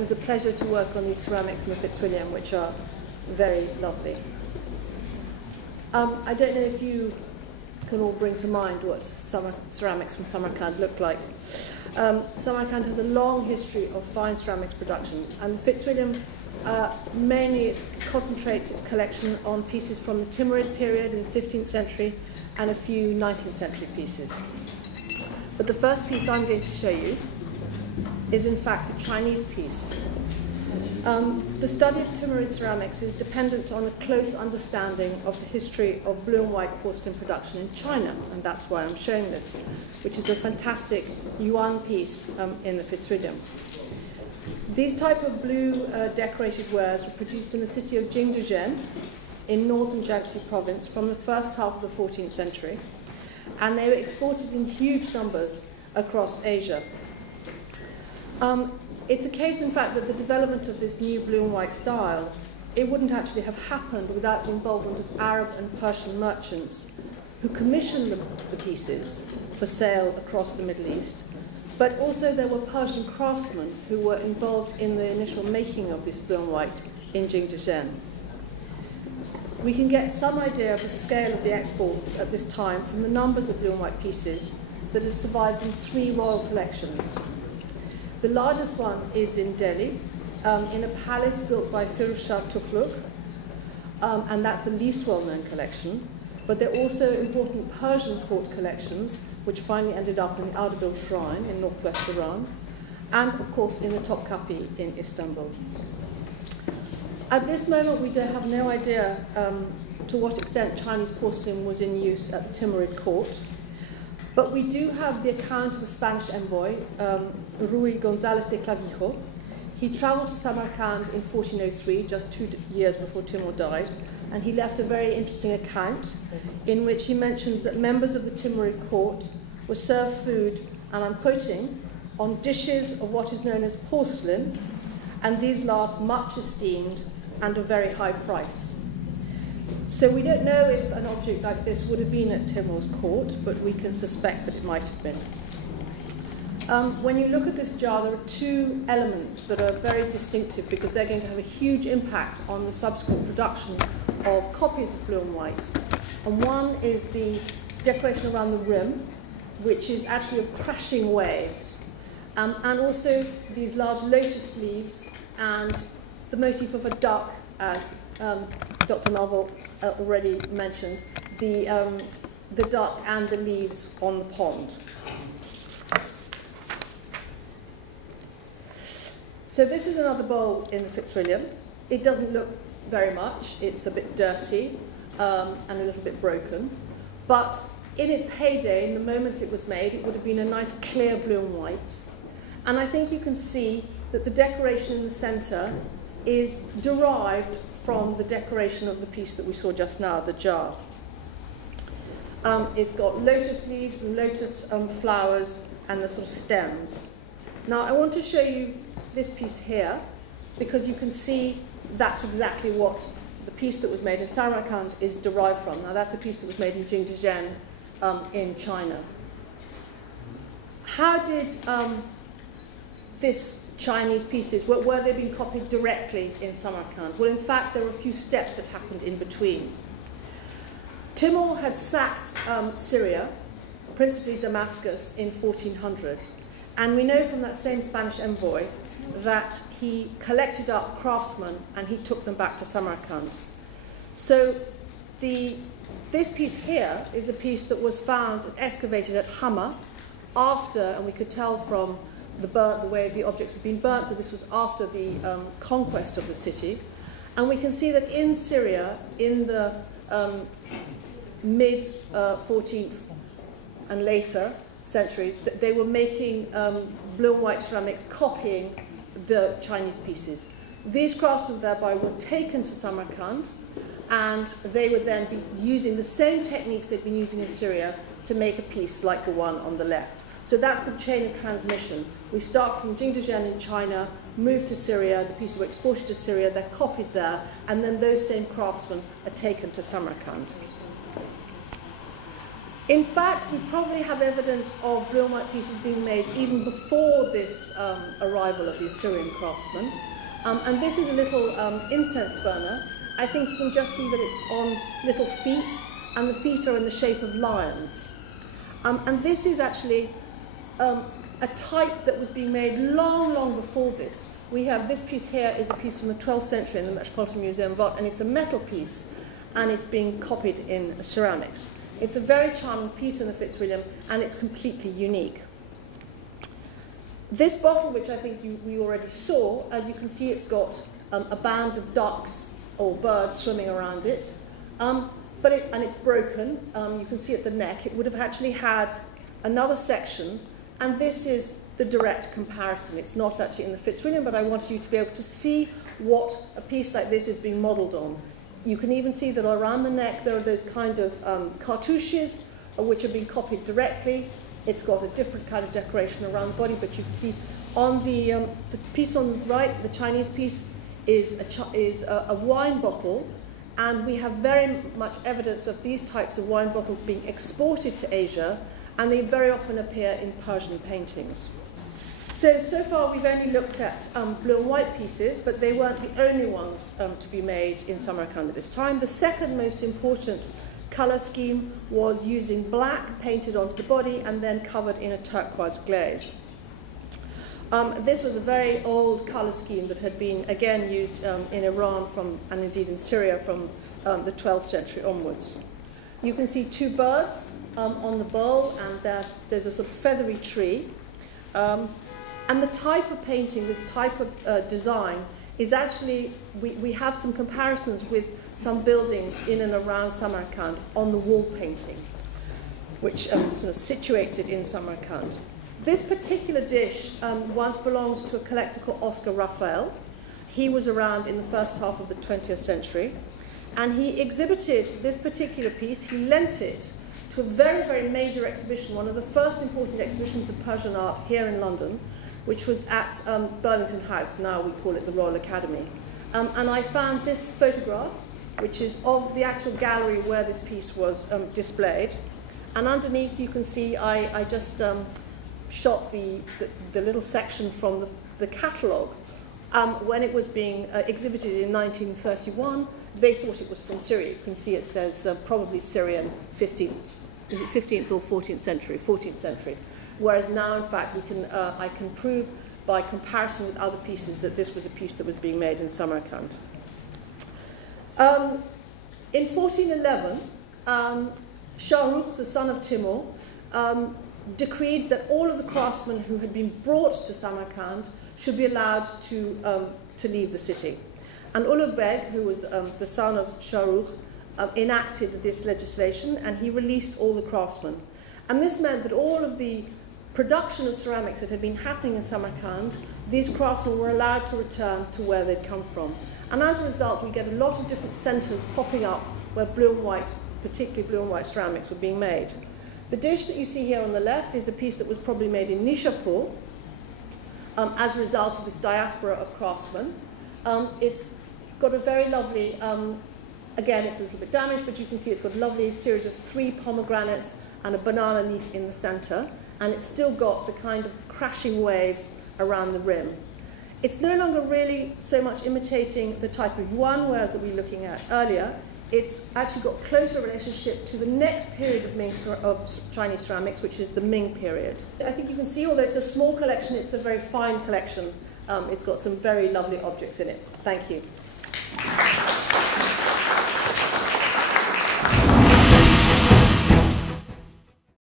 was a pleasure to work on these ceramics in the Fitzwilliam, which are very lovely. I don't know if you can all bring to mind what ceramics from Samarkand look like. Samarkand has a long history of fine ceramics production, and the Fitzwilliam mainly concentrates its collection on pieces from the Timurid period in the 15th century and a few 19th century pieces. But the first piece I'm going to show you is in fact a Chinese piece. The study of Timurid ceramics is dependent on a close understanding of the history of blue and white porcelain production in China, and that's why I'm showing this, which is a fantastic yuan piece in the Fitzwilliam. These type of blue decorated wares were produced in the city of Jingdezhen in northern Jiangxi province from the first half of the 14th century, and they were exported in huge numbers across Asia. It's a case, in fact, that the development of this new blue and white style, it wouldn't actually have happened without the involvement of Arab and Persian merchants who commissioned the pieces for sale across the Middle East. But also there were Persian craftsmen who were involved in the initial making of this blue and white in Jingdezhen. We can get some idea of the scale of the exports at this time from the numbers of blue and white pieces that have survived in 3 royal collections. The largest one is in Delhi, in a palace built by Firuz Shah Tughlaq, and that's the least well-known collection. But there are also important Persian court collections, which finally ended up in the Ardabil Shrine in northwest Iran, and of course in the Topkapi in Istanbul. At this moment, we have no idea to what extent Chinese porcelain was in use at the Timurid court. But we do have the account of a Spanish envoy, Rui González de Clavijo. He traveled to Samarkand in 1403, just 2 years before Timur died, and he left a very interesting account in which he mentions that members of the Timurid court were served food, and I'm quoting, on dishes of what is known as porcelain, and these last much esteemed and of very high price. So we don't know if an object like this would have been at Timur's court, but we can suspect that it might have been. When you look at this jar, there are 2 elements that are very distinctive because they're going to have a huge impact on the subsequent production of copies of blue and white. And one is the decoration around the rim, which is actually of crashing waves, and also these large lotus leaves and the motif of a duck, as Dr. Melville already mentioned, the duck and the leaves on the pond. So this is another bowl in the Fitzwilliam. It doesn't look very much. It's a bit dirty and a little bit broken. But in its heyday, in the moment it was made, it would have been a nice clear blue and white. And I think you can see that the decoration in the center is derived from the decoration of the piece that we saw just now, the jar. It's got lotus leaves and lotus flowers and the sort of stems. Now I want to show you this piece here because you can see that's exactly what the piece that was made in Samarkand is derived from. Now that's a piece that was made in Jingdezhen in China. How did this Chinese pieces, were they being copied directly in Samarkand? Well, in fact, there were a few steps that happened in between. Timur had sacked Syria, principally Damascus, in 1400. And we know from that same Spanish envoy that he collected up craftsmen and he took them back to Samarkand. So this piece here is a piece that was found and excavated at Hama after, and we could tell from the way the objects had been burnt, that this was after the conquest of the city. And we can see that in Syria, in the mid-14th and later century, that they were making blue and white ceramics copying the Chinese pieces. These craftsmen thereby were taken to Samarkand, and they would then be using the same techniques they'd been using in Syria to make a piece like the one on the left. So that's the chain of transmission. We start from Jingdezhen in China, move to Syria, the pieces were exported to Syria, they're copied there, and then those same craftsmen are taken to Samarkand. In fact, we probably have evidence of blue and white pieces being made even before this arrival of the Assyrian craftsmen. And this is a little incense burner. I think you can just see that it's on little feet, and the feet are in the shape of lions. And this is actually a type that was being made long, long before this. We have this piece here is a piece from the 12th century in the Metropolitan Museum of Art, and it's a metal piece, and it's being copied in ceramics. It's a very charming piece in the Fitzwilliam, and it's completely unique. This bottle, which I think we already saw, as you can see, it's got a band of ducks or birds swimming around it, and it's broken. You can see at the neck. It would have actually had another section, and this is the direct comparison. It's not actually in the Fitzwilliam, but I wanted you to be able to see what a piece like this is being modelled on. You can even see that around the neck there are those kind of cartouches which have been copied directly. It's got a different kind of decoration around the body, but you can see on the piece on the right, the Chinese piece, is a wine bottle, and we have very much evidence of these types of wine bottles being exported to Asia, and they very often appear in Persian paintings. So far we've only looked at blue and white pieces, but they weren't the only ones to be made in Samarkand at this time. The second most important colour scheme was using black painted onto the body and then covered in a turquoise glaze. This was a very old colour scheme that had been again used in Iran and indeed in Syria from the 12th century onwards. You can see two birds on the bowl, and there's a sort of feathery tree. And the type of painting, this type of design, is actually, we have some comparisons with some buildings in and around Samarkand on the wall painting, which sort of situates it in Samarkand. This particular dish once belonged to a collector called Oscar Raphael. He was around in the first half of the 20th century, and he exhibited this particular piece. He lent it to a very, very major exhibition, one of the first important exhibitions of Persian art here in London, which was at Burlington House. Now we call it the Royal Academy. And I found this photograph, which is of the actual gallery where this piece was displayed. And underneath you can see I just shot the little section from the catalogue. When it was being exhibited in 1931, they thought it was from Syria. You can see it says probably Syrian 15th, is it 15th or 14th century? 14th century. Whereas now, in fact, I can prove by comparison with other pieces that this was a piece that was being made in Samarkand. In 1411, Shah Rukh, the son of Timur, decreed that all of the craftsmen who had been brought to Samarkand should be allowed to leave the city. And Ulugh Beg, who was the son of Shah Rukh, enacted this legislation, and he released all the craftsmen. And this meant that all of the production of ceramics that had been happening in Samarkand, these craftsmen were allowed to return to where they'd come from. And as a result, we get a lot of different centres popping up where blue and white, particularly blue and white ceramics, were being made. The dish that you see here on the left is a piece that was probably made in Nishapur as a result of this diaspora of craftsmen. It's got a very lovely, again, it's a little bit damaged, but you can see it's got a lovely series of 3 pomegranates and a banana leaf in the centre, and it's still got the kind of crashing waves around the rim. It's no longer really so much imitating the type of yuan wares that we were looking at earlier. It's actually got closer relationship to the next period of Chinese ceramics, which is the Ming period. I think you can see, although it's a small collection, it's a very fine collection. It's got some very lovely objects in it. Thank you.